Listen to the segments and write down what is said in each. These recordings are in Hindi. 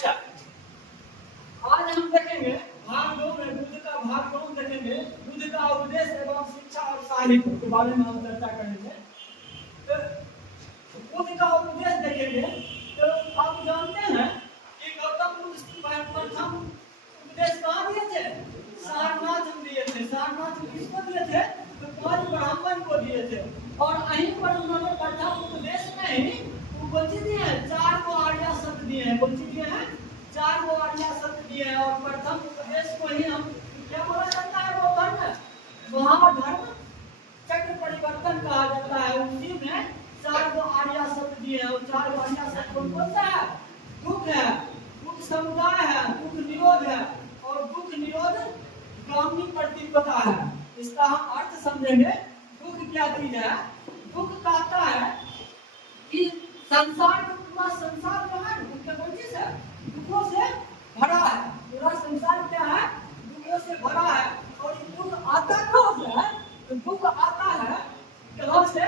अच्छा, आज हम देखेंगे भाग 2 में बुद्ध का भाग 2 देखेंगे, बुद्ध का उपदेश एवं शिक्षा और साहित्य के बारे में हम चर्चा करेंगे। तो बुद्ध का उपदेश देखेंगे। तो आप जानते हैं कि गौतम बुद्ध प्रथम उपदेश कहाँ दिए थे? सारनाथ में दिए थे। सारनाथ किसको दिए थे? तो 5 ब्राह्मण को दिए थे। और यहीं पर उन्होंने प्रथम उपदेश में ही कौन सी दिए हैं? 4 को आर्य सत्य दिए हैं। कौन सी दिए हैं? 4 को आर्य सत्य दिए हैं। और प्रथम उपदेश को ही हम क्या बोला जाता है? वो धर्म महाधर्म चक्र परिवर्तन कहा जाता है। उसी में 4 को आर्य सत्य दिए हैं। और 4 को आर्य सत्य कौन कौन सा है? दुख है, दुख समुदाय है, दुख निरोध है और दुख निरोध गामी प्रतिपदा है। इसका हम अर्थ समझेंगे। दुख क्या चीज है? दुख कहता है कि संसार का पूरा संसार जो है उनके कौन चीज है? दुखों से भरा है। पूरा संसार क्या है? दुखों से भरा है। और ये दुख आता कहाँ से है? तो दुख आता है कहाँ से?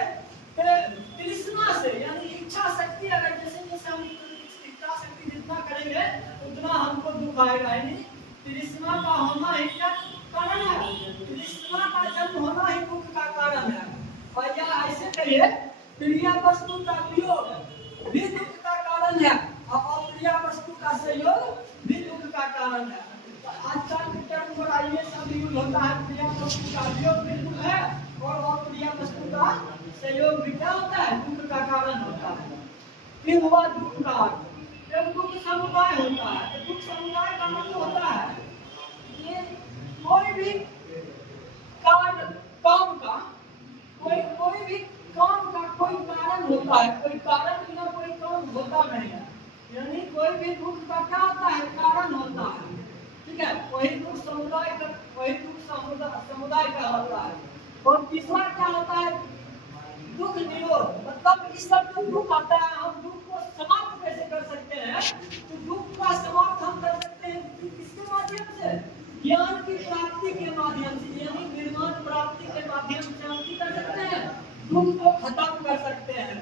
तृष्णा से, यानी इच्छा शक्ति। अगर जैसे जैसे हम इच्छा शक्ति जितना करेंगे उतना हमको दुख आएगा। यानी तृष्णा का होना ही क्या कारण है? तृष्णा का जन्म होना ही दुख का कारण है। और या ऐसे कहिए प्रिय वस्तु का वियोग भी दुख का कारण है और अप्रिय वस्तु का संयोग भी दुख का कारण है। आजकल के टर्म पर आइए सब यूज होता है। प्रिय वस्तु का वियोग भी दुख है और अप्रिय वस्तु का संयोग भी क्या होता है? दुख का कारण होता है। फिर हुआ दुख का अर्थ। जब दुख समुदाय होता है तो दुख समुदाय का मतलब होता है कि कोई भी काम का कोई भी काम का कोई कारण होता है। कोई कारण बिना कोई काम होता नहीं है। यानी कोई भी दुख का क्या होता है? कारण होता है। ठीक है, वही दुख समुदाय का होता है। और तीसरा क्या होता है? दुख निरोध। मतलब इस सब जो दुख आता है हम दुख को समाप्त कैसे कर सकते हैं? तो दुख का समाप्त हम कर सकते हैं किसके माध्यम से? ज्ञान की प्राप्ति के माध्यम से, यानी निर्माण प्राप्ति के माध्यम से हम क्या कर सकते हैं? दुख को खत्म कर सकते हैं।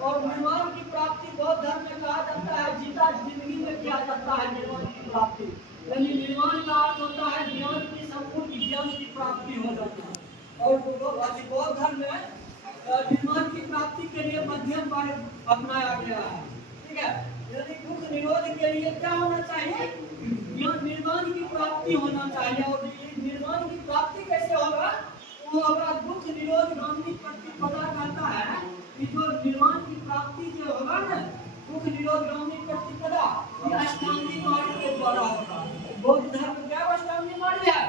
और निर्माण की प्राप्ति बौद्ध धर्म में कहा जाता है जीता जिंदगी में किया जाता है निर्माण की प्राप्ति। यानी निर्माण का अर्थ होता है ज्ञान की संपूर्ण ज्ञान की प्राप्ति हो जाता है। और बौद्ध धर्म में निर्माण की प्राप्ति के लिए मध्यम मार्ग अपनाया गया है। ठीक है, यानी दुख निरोध के लिए क्या होना चाहिए? निर्माण की प्राप्ति होना चाहिए। और निर्माण की प्राप्ति कैसे होगा? वो होगा दुख निरोध गामी प्रतिपदा कहता है कि जो निर्माण की प्राप्ति जो होगा ना दुख निरोध गामी प्रतिपदा ये अष्टांगी मार्ग के द्वारा होगा। बौद्ध धर्म क्या अष्टांगी मार्ग है?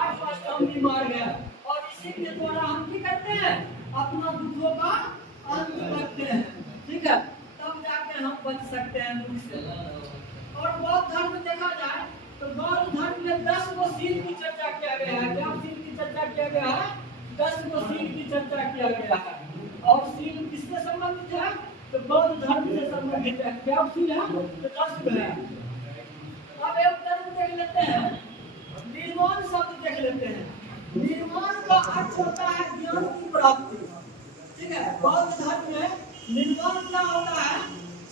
8 अष्टांगी मार्ग है। और इसी के द्वारा हम क्या करते हैं? अपना दुखों का अंत करते हैं। ठीक है, तब जाके हम बच सकते हैं दुख से। और बौद्ध धर्म देखा जाए तो बौद्ध धर्म में 10 गो सील की चर्चा किया गया है। क्या सील की चर्चा किया गया है? 10 गो सील की चर्चा किया गया है। और सील किससे संबंधित है? तो बौद्ध धर्म से संबंधित है। क्या सील है? तो 10 गो है। अब एक धर्म देख लेते हैं, निर्माण शब्द देख लेते हैं। निर्माण का अर्थ होता है ज्ञान की प्राप्ति। ठीक है, बौद्ध धर्म में निर्माण क्या होता है?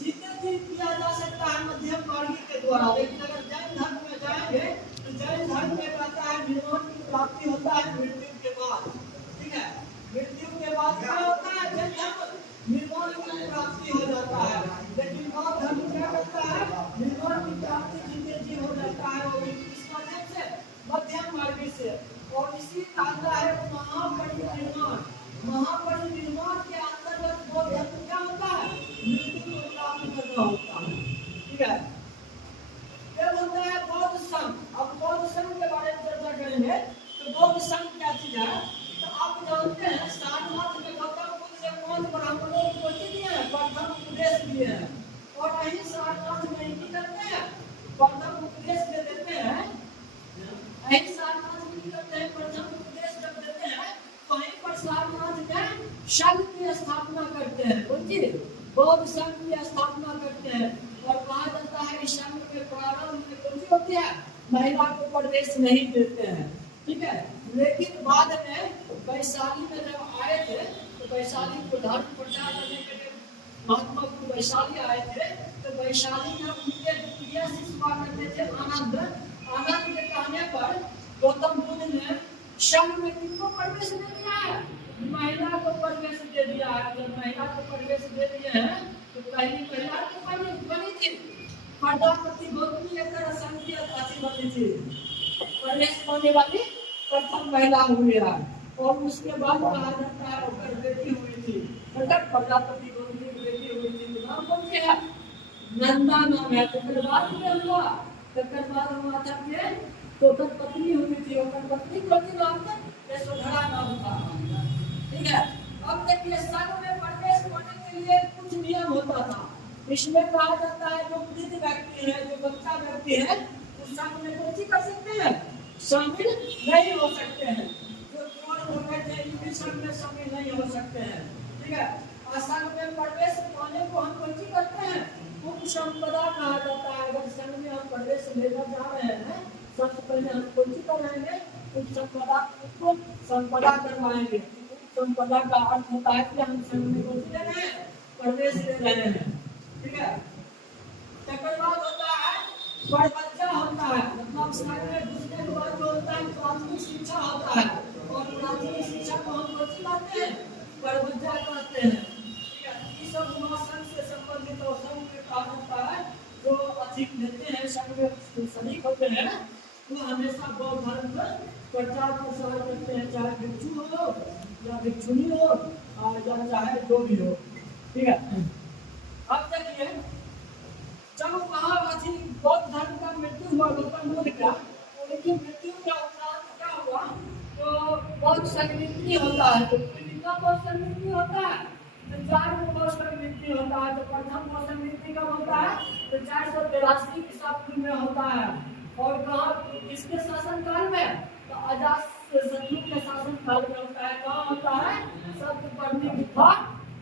जितने भी किया जा सकता है मध्यम मार्ग के द्वारा। लेकिन अगर जैन धर्म में जाएंगे तो जैन धर्म में कहता है निर्माण की प्राप्ति होता है मृत्यु के बाद। ठीक है, मृत्यु के बाद क्या होता है? जैन धर्म निर्माण की प्राप्ति हो जाता है। लेकिन बौद्ध धर्म क्या करता है? निर्माण की प्राप्ति जितने जी हो जाता है वो इस माध्यम से मध्यम मार्ग से। और इसी कहता है महापरिनिर्वाण। महापरिनिर्वाण के अंतर्गत बौद्ध धर्म क्या होता है? मृत्यु को प्राप्त करना होता है। ठीक है, ये होता है बौद्ध संघ। अब बौद्ध संघ के बारे में चर्चा करेंगे। तो बौद्ध संघ क्या चीज है? तो आप जानते हैं सारनाथ में गौतम बुद्ध ने 5 ब्राह्मणों को दिए हैं, प्रथम उपदेश दिए हैं। और यही सारनाथ में ही करते हैं, प्रथम उपदेश दे देते हैं। यही सारनाथ में करते हैं, प्रथम उपदेश जब देते हैं तो वहीं पर सारनाथ में संघ की स्थापना करते हैं। बुझिए, बौद्ध संघ की स्थापना करते हैं। और कहा जाता है इस संघ के प्रारंभ में कौन सी होती है? महिला को प्रवेश नहीं देते हैं। ठीक है, लेकिन बाद में वैशाली में जब आए थे तो वैशाली को धर्म प्रचार करने के लिए महात्मा को वैशाली आए थे। तो वैशाली में उनके प्रिय आनंद के कहने पर गौतम बुद्ध ने संघ में किनको प्रवेश दे दिया है? महिला को प्रवेश दे दिया है। जब महिला को प्रवेश दे दिए हैं तो पहली महिला तो बनी थी प्रजापति गौतमी एक संघ की अध्यक्ष बनी थी, प्रवेश होने वाली प्रथम महिला हुई है। और उसके बाद कहा जाता है और बेटी हुई थी, मतलब प्रजापति गौतमी की बेटी हुई थी। नाम कौन है? नंदा नाम है। तकर बाद में हुआ, तकर बाद हुआ था कि तो पत्नी हुई थी, और पत्नी को नाम था यशोधरा नाम था। ठीक है। अब देखिए संघ में प्रवेश होने के लिए कुछ नियम होता था। इसमें कहा जाता है जो वृद्ध व्यक्ति है, जो बच्चा व्यक्ति है, उस संघ में कौन सी कर सकते हैं? शामिल नहीं हो सकते हैं। जो चोर हो गए थे इनके संघ में शामिल नहीं हो सकते हैं। ठीक है। संघ में प्रवेश पाने को हम कौन सी करते हैं? उपसंपदा कहा जाता है। अगर संघ में हम प्रवेश लेना चाह रहे हैं, सबसे पहले हम कौन सी कराएंगे? उपसंपदा करवाएंगे। उपसंपदा का अर्थ होता है कि हम संघ में कौन सी ले रहे हैं? प्रवेश ले रहे हैं। ठीक है। तकर बाद होता है बच्चा होता है, मतलब संघ में घुसने के बाद जो होता है प्राथमिक शिक्षा होता है, और प्राथमिक शिक्षा को हम कौन सी कहते हैं? बच्चा कहते हैं। सब संघ से संबंधित और संघ में कहा जाता है जो अधिक लेते हैं, संघ में सैनिक होते हैं, वो हमेशा बौद्ध धर्म का प्रचार प्रसार करते हैं, चाहे भिक्षु हो या भिक्षुणी हो या चाहे जो भी हो। ठीक है। अब देखिए जब वहाँ अधिक बौद्ध धर्म का मृत्यु हुआ गौतम बुद्ध का, उनकी मृत्यु का उपरांत क्या हुआ? तो बौद्ध संगीति होता है। तो कितना बौद्ध संगीति होता है? तो 4 बौद्ध संगीति होता है। तो प्रथम बौद्ध संगीति कब होता है? तो 483 ईस्वी में होता है। और कहाँ किसके शासन काल में? तो अजातशत्रु के शासन काल में होता है। कहाँ होता है? सप्तपर्णी गुफा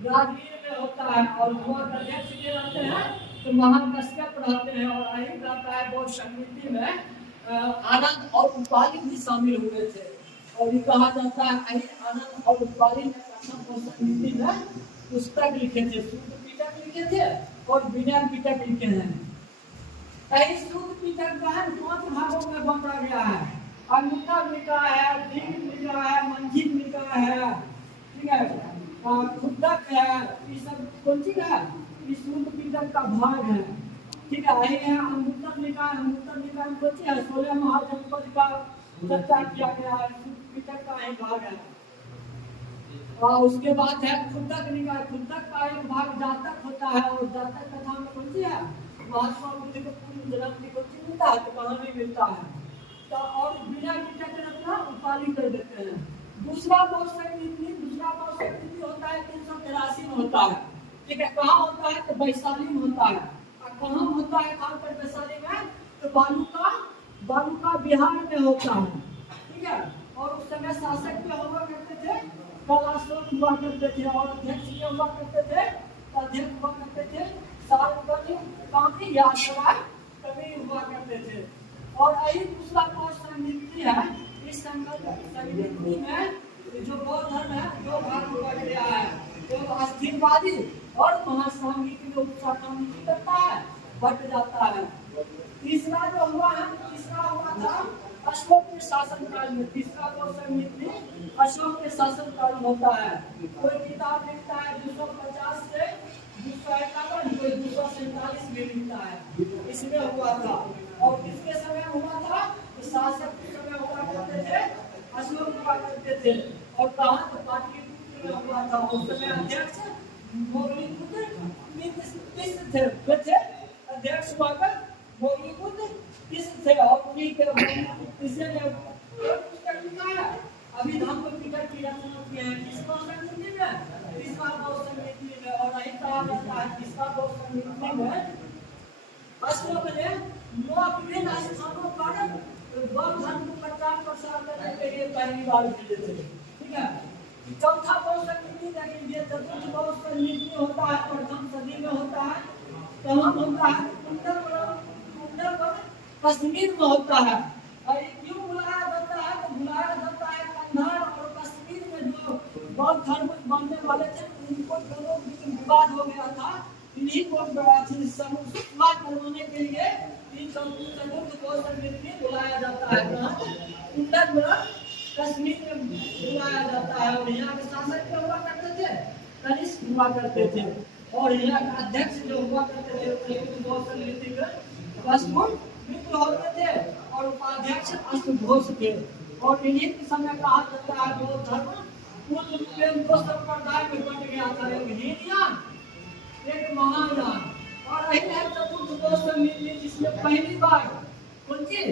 राजगीर में होता है। और वहाँ अध्यक्ष के रहते हैं तो महाकश्यप रहते हैं। और यही रहता है बौद्ध संगीति में आनंद और उपाली भी शामिल हुए थे। और ये कहा जाता है यही आनंद और उपाली ने प्रथम बौद्ध संगीति में पुस्तक लिखे थे, सूत्र पिटक लिखे थे और विनय पिटक लिखे हैं। यही सूत्र पिटक का 5 भागों में बांटा गया है। अंगुत्तर निकाय है, दीर्घ निकाय है, मंजिल निकाय है। ठीक है। खुद्दक है। ये सब कौन सी है? इस सूत्र पिटक का भाग है। ठीक है। यही है अंगुत्तर निकाय। अंगुत्तर निकाय कौन सी है? 16 महाजनपद का चर्चा किया गया है। सूत्र पिटक का एक भाग है। उसके बाद है खुद्दक निकाय। खुद्दक का एक भाग जातक होता है। और जातक कथा में कौन सी है? महात्मा बुद्ध को पूर्ण जन्म की कौन सी मिलता है? तो कहानी मिलता है। तो और बिना पिटक रखना उपाधि कर देते हैं। दूसरा बौद्ध संगीति होता है 383 में होता है। ठीक है। कहाँ होता है? तो वैशाली में होता है। और कहाँ होता है? कहाँ पर? वैशाली में। तो बालूका बिहार में होता है। ठीक है। और उस समय शासक पे हुआ करते थे कलाशोक हुआ करते थे, और अध्यक्ष के हुआ करते थे, अध्यक्ष हुआ करते थे काफी यात्रा कभी हुआ करते थे। और यही दूसरा बौद्ध संगीति है। इस संगीति में जो बौद्ध धर्म है दो भाग हुआ गया है। एक अस्थिरवादी और महासांगिक जो उपसांगिक करता है, बट जाता है। तीसरा जो हुआ है, तीसरा हुआ था अशोक के शासन काल में। तीसरा बौद्ध संगीति अशोक के शासन काल में होता है। कोई किताब लिखता है 250 से 251, कोई 247 में लिखता है। इसमें हुआ था। और किसके समय हुआ था? तो शासक के समय हुआ करते थे, अशोक हुआ करते थे। और कहाँ? तो पाटलिपुत्र में हुआ था। उस समय अध्यक्ष मोगलीपुत्र थे। अध्यक्ष हुआ कर मोगलीपुत्र थे। और उन्हीं के अभिधाम को पिटक की रचना की है। किस बौद्ध संगीति में? तीसरा बौद्ध संगीति में। और यही कहा जाता है तीसरा बौद्ध संगीति में अशोक ने 9 विभिन्न स्थानों पर बौद्ध धर्म को प्रचार प्रसार करने के लिए पहली बार भेजे थे। ठीक है। चौथा बौद्ध संगीति देखिए, चतुर्थ बौद्ध संगीति होता है प्रथम सदी में होता है। कहाँ होता है? कुंडल कश्मीर में होता है। और क्यों बुलाया जाता है? तो बुलाया जाता है कंधार और कश्मीर में जो बौद्ध धर्म मानने वाले थे उनको दोनों विवाद हो गया था। इन्हीं को शुरुआत करवाने के लिए इन चतुर्थ कौशल मित्र बुलाया जाता है। कुंडक में कश्मीर में बुलाया जाता है। और यहाँ के शासक क्या हुआ करते थे? कनिष्क हुआ करते थे। और यहाँ का अध्यक्ष जो हुआ करते थे चतुर्थ कौशल मित्र मित्र होते थे। और उपाध्यक्ष अष्टघोष थे। और इन्हीं के समय कहा जाता है बौद्ध धर्म पूर्ण रूप में दो संप्रदाय में बंट गया था, एक हीनयान एक महायान। और यही है चतुर्थ कौशल मित्र जिसमें पहली बार उनकी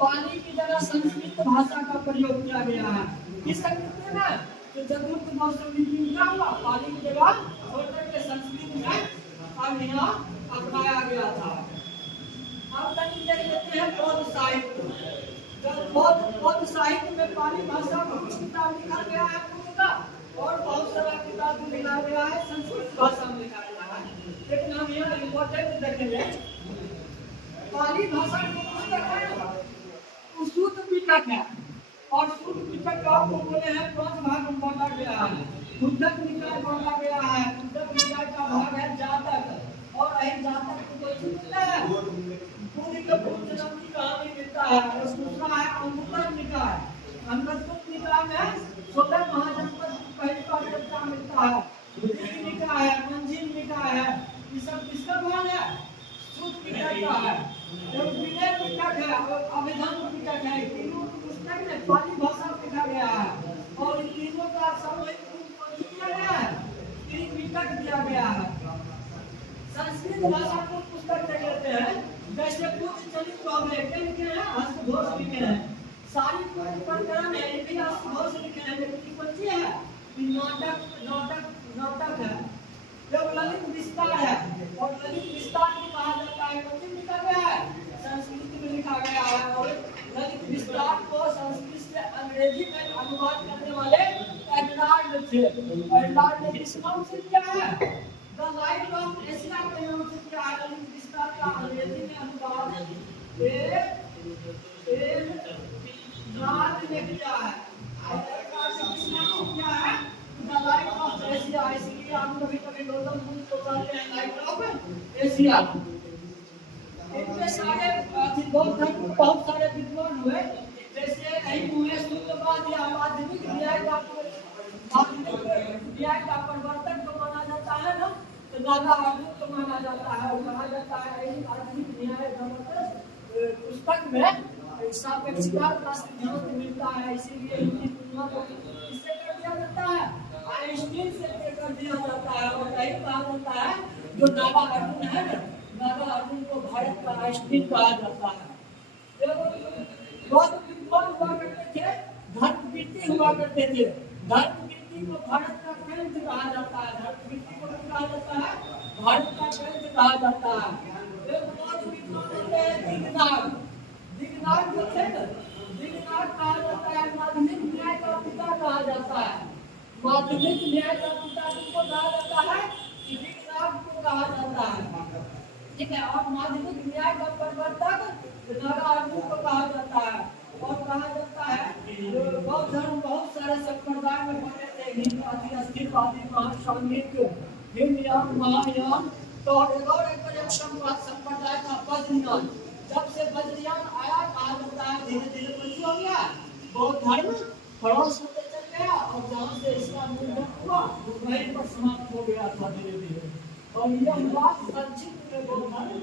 पाली की जगह संस्कृत भाषा का प्रयोग किया गया है। किस संस्कृत में? तो चतुर्थ कौशल मित्र क्या हुआ? पाली की जगह छोड़कर के संस्कृत में अब यहाँ अपनाया गया था। अब तक देख लेते हैं बौद्ध साहित्य। बौद्ध साहित्य में पाली भाषा में कुछ किताब लिखा गया है बुद्ध का, और बहुत सारा किताब लिखा गया है संस्कृत भाषा में लिखा गया है। लेकिन हम यहाँ इम्पोर्टेंट देखेंगे पाली भाषा में पुस्तक है सूत्र पिटक है। और सूत्र पिटक का आपको बोले हैं 5 भाग में बांटा गया है। कुंडक निकाय बांटा गया है। कुंडक निकाय का भाग है जातक। और यही जातक को कोई मिलता है बुद्ध के पूर्व जन्म की कहानी मिलता है। और दूसरा है अंगुत्तर निकाय। अंगुत्तर निकाय में 16 महाजनपद की पहली बार चर्चा मिलता है। दीघ निकाय है, मंजिल निकाय है। ये सब किसका भाग है? सूत्र पिटक का है। जब विनय पिटक है और अभिधान पिटक है, तीनों पुस्तक में पाली भाषा में लिखा गया है। और इन तीनों का सामूहिक रूप में दिया गया है, त्रिपिटक दिया गया है। संस्कृत भाषा को पुस्तक देख लेते हैं। जैसे पूर्व चलित क्या लिखे हैं? हस्तघोष लिखे हैं। सारी प्रकरण है ये भी हस्तघोष लिखे हैं। लेकिन कौन सी है? नाटक है। जब ललित विस्तार है, और ललित विस्तार को कहा जाता है कौन सी लिखा गया है? संस्कृत में लिखा गया है। और ललित विस्तार को संस्कृत से अंग्रेजी में अनुवाद करने वाले एडलार्ड थे। एडलार्ड ने किस नाम से किया है? द लाइट ऑफ एशिया के नाम से किया है। ललित विस्तार का अंग्रेजी में अनुवाद एडलार्ड ने किया है। एडलार्ड ने किस नाम से किया है? The light of Asia. इसलिए हम कभी गौतम बुद्ध को कहते हैं लाइट ऑफ एशिया। इतने सारे बौद्ध धर्म के बहुत सारे विद्वान हुए। जैसे यही हुए सूत्रवाद या माध्यमिक न्याय का परिवर्तन को माना जाता है ना, तो नागार्जुन को माना जाता है। और कहा जाता है यही आधुनिक न्याय का मतलब पुस्तक में सापेक्षता का सिद्धांत मिलता है। इसीलिए इनकी तुलना को इससे कर दिया जाता है, आइंस्टीन से कर दिया जाता है। और यही कहा जाता है जो नागार्जुन है ना, नागार्जुन को भारत का आइंस्टीन कहा जाता है। बौद्ध विद्वान हुआ करते थे, धर्मकीर्ति हुआ करते थे। धर्मकीर्ति को भारत का ग्रंथ कहा जाता है। धर्मकीर्ति को कहा जाता है भारत का ग्रंथ कहा जाता है। एक बौद्ध विद्वान होते हैं दिगनाग। दिगनाग जो थे ना, दिगनाग कहा जाता है माध्यमिक न्याय का पिता कहा जाता है। माध्यमिक न्याय का पिता किसको कहा जाता है? दिगनाग को कहा जाता है। ठीक है। और माध्यमिक न्याय का प्रवर्तक नागार्जुन को कहा जाता है। और कहा जाता है बौद्ध धर्म बहुत सारे संप्रदाय में बने थे। हिंदवादी, अस्थिरवादी, महासांघिक, हीनयान, महायान। तो एक संप्रदाय था वज्रयान। जब से वज्रयान आया कहा जाता है धीरे धीरे कुछ हो गया, बौद्ध धर्म ह्रास होते चल गया। और जहाँ से इसका मूल हुआ वहीं पर समाप्त हो गया था धीरे धीरे। और यह बात संक्षिप्त में बौद्ध धर्म